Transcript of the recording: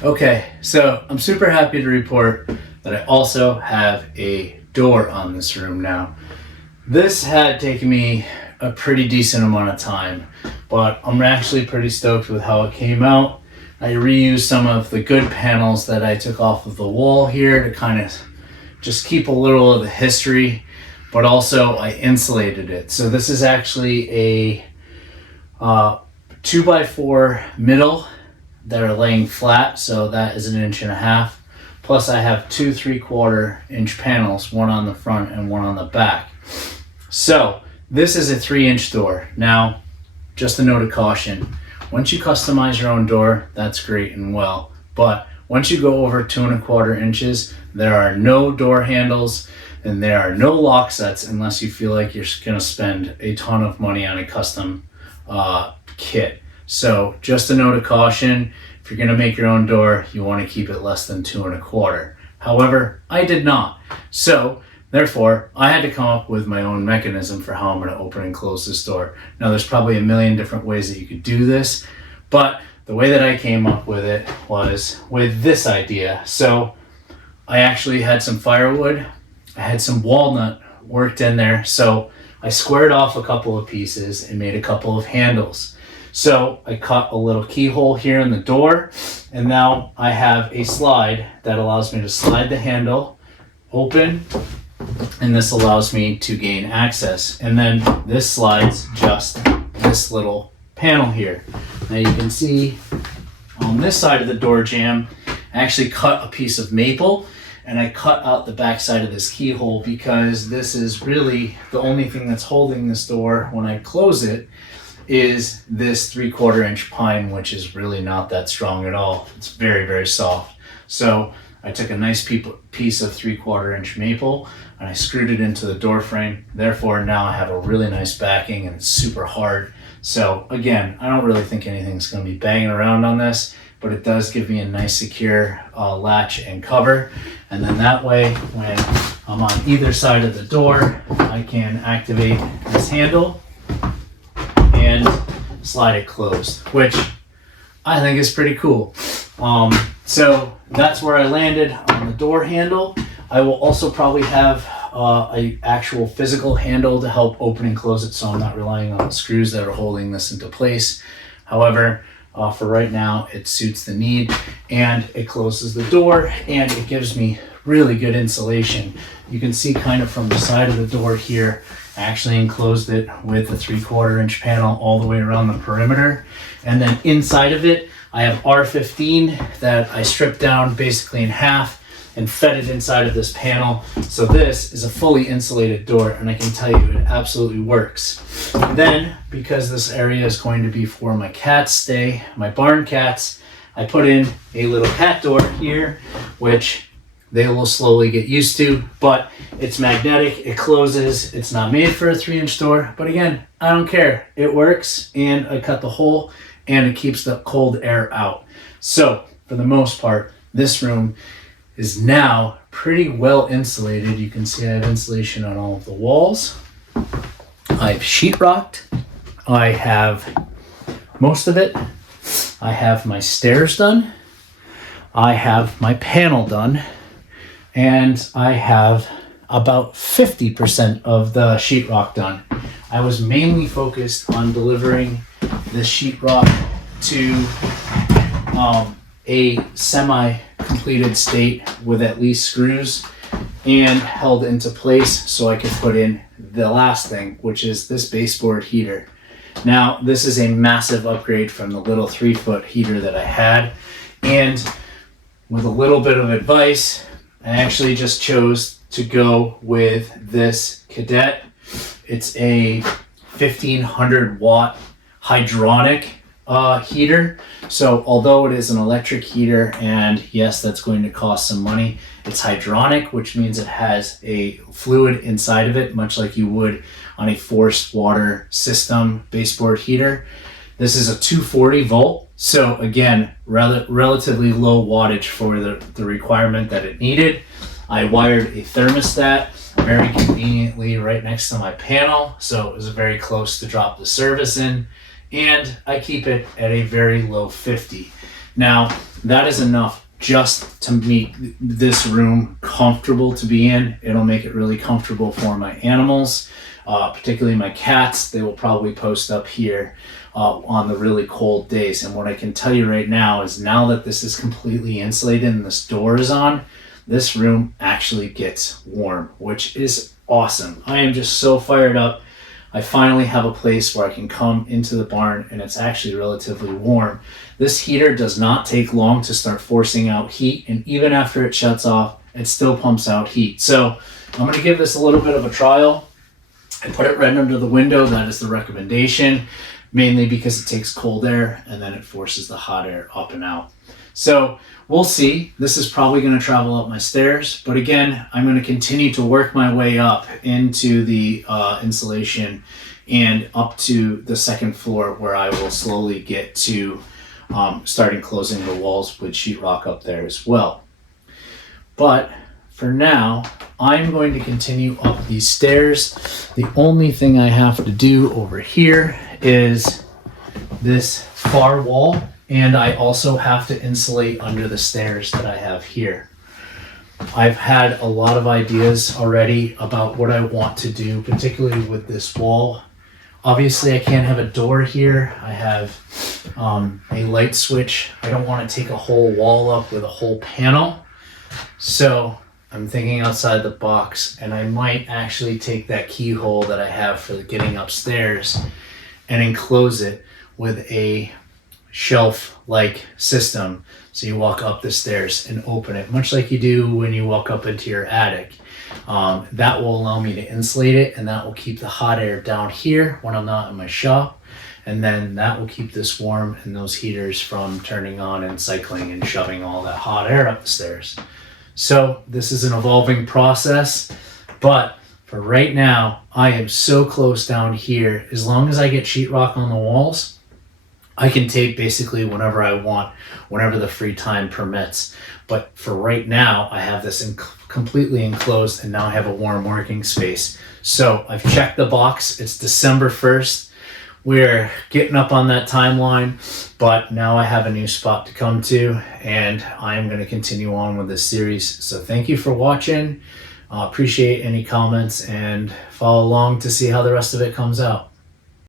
Okay, so I'm super happy to report that I also have a door on this room now. This had taken me a pretty decent amount of time, but I'm actually pretty stoked with how it came out. I reused some of the good panels that I took off of the wall here to kind of just keep a little of the history, but also I insulated it. So this is actually a 2x4 middle that are laying flat, so that is 1.5 inches. Plus I have 2 3/4 inch panels, one on the front and one on the back. So this is a 3-inch door. Now, just a note of caution, once you customize your own door, that's great and well, but once you go over 2 1/4 inches, there are no door handles and there are no lock sets unless you feel like you're gonna spend a ton of money on a custom kit. So just a note of caution, if you're gonna make your own door, you wanna keep it less than 2 1/4. However, I did not. So therefore, I had to come up with my own mechanism for how I'm gonna open and close this door. Now there's probably a million different ways that you could do this, but the way that I came up with it was with this idea. So I actually had some firewood, I had some walnut worked in there, so I squared off a couple of pieces and made a couple of handles. So I cut a little keyhole here in the door, and now I have a slide that allows me to slide the handle open, and this allows me to gain access. And then this slides just this little panel here. Now you can see on this side of the door jamb, I actually cut a piece of maple and I cut out the back side of this keyhole because this is really the only thing that's holding this door when I close it is this 3/4 inch pine, which is really not that strong at all. It's very, very soft. So I took a nice piece of 3/4 inch maple and I screwed it into the door frame. Therefore, now I have a really nice backing and it's super hard. So again, I don't really think anything's gonna be banging around on this, but it does give me a nice secure latch and cover. And then that way, when I'm on either side of the door, I can activate this handle and slide it closed, which I think is pretty cool. So that's where I landed on the door handle. I will also probably have a actual physical handle to help open and close it, so I'm not relying on the screws that are holding this into place. However, for right now, it suits the need and it closes the door and it gives me really good insulation. You can see kind of from the side of the door here, I actually enclosed it with a 3/4 inch panel all the way around the perimeter. And then inside of it, I have R15 that I stripped down basically in half and fed it inside of this panel. So this is a fully insulated door and I can tell you it absolutely works. Then, because this area is going to be for my cats stay, my barn cats, I put in a little cat door here, which they will slowly get used to, but it's magnetic, it closes, it's not made for a 3-inch door, but again, I don't care, it works, and I cut the hole, and it keeps the cold air out. So, for the most part, this room is now pretty well insulated. You can see I have insulation on all of the walls. I've sheetrocked, I have most of it, I have my stairs done, I have my panel done, and I have about 50% of the sheetrock done. I was mainly focused on delivering the sheetrock to a semi-completed state with at least screws and held into place so I could put in the last thing, which is this baseboard heater. Now, this is a massive upgrade from the little 3-foot heater that I had, and with a little bit of advice, I actually just chose to go with this Cadet. It's a 1500 watt hydronic heater. So although it is an electric heater, and yes, that's going to cost some money, it's hydronic, which means it has a fluid inside of it, much like you would on a forced water system baseboard heater. This is a 240 volt. So again, relatively low wattage for the requirement that it needed. I wired a thermostat very conveniently right next to my panel, so it was very close to drop the service in, and I keep it at a very low 50. Now, that is enough just to make this room comfortable to be in. It'll make it really comfortable for my animals, particularly my cats. They will probably post up here on the really cold days. And what I can tell you right now is, now that this is completely insulated and this door is on, this room actually gets warm, which is awesome. I am just so fired up. I finally have a place where I can come into the barn and it's actually relatively warm. This heater does not take long to start forcing out heat, and even after it shuts off, it still pumps out heat. So I'm going to give this a little bit of a trial. I put it right under the window. That is the recommendation, mainly because it takes cold air and then it forces the hot air up and out. So we'll see. This is probably going to travel up my stairs, but again, I'm going to continue to work my way up into the insulation and up to the second floor, where I will slowly get to start enclosing the walls with sheetrock up there as well. But for now, I'm going to continue up these stairs. The only thing I have to do over here is this far wall, and I also have to insulate under the stairs that I have here. I've had a lot of ideas already about what I want to do, particularly with this wall. Obviously, I can't have a door here. I have a light switch. I don't want to take a whole wall up with a whole panel. So I'm thinking outside the box, and I might actually take that keyhole that I have for getting upstairs and enclose it with a shelf-like system. So you walk up the stairs and open it, much like you do when you walk up into your attic. That will allow me to insulate it, and that will keep the hot air down here when I'm not in my shop. And then that will keep this warm and those heaters from turning on and cycling and shoving all that hot air up the stairs. So this is an evolving process, but for right now, I am so close down here. As long as I get sheetrock on the walls, I can tape basically whenever I want, whenever the free time permits. But for right now, I have this completely enclosed, and now I have a warm working space. So I've checked the box. It's December 1st. We're getting up on that timeline, but now I have a new spot to come to, and I'm going to continue on with this series. So thank you for watching. Appreciate any comments, and follow along to see how the rest of it comes out.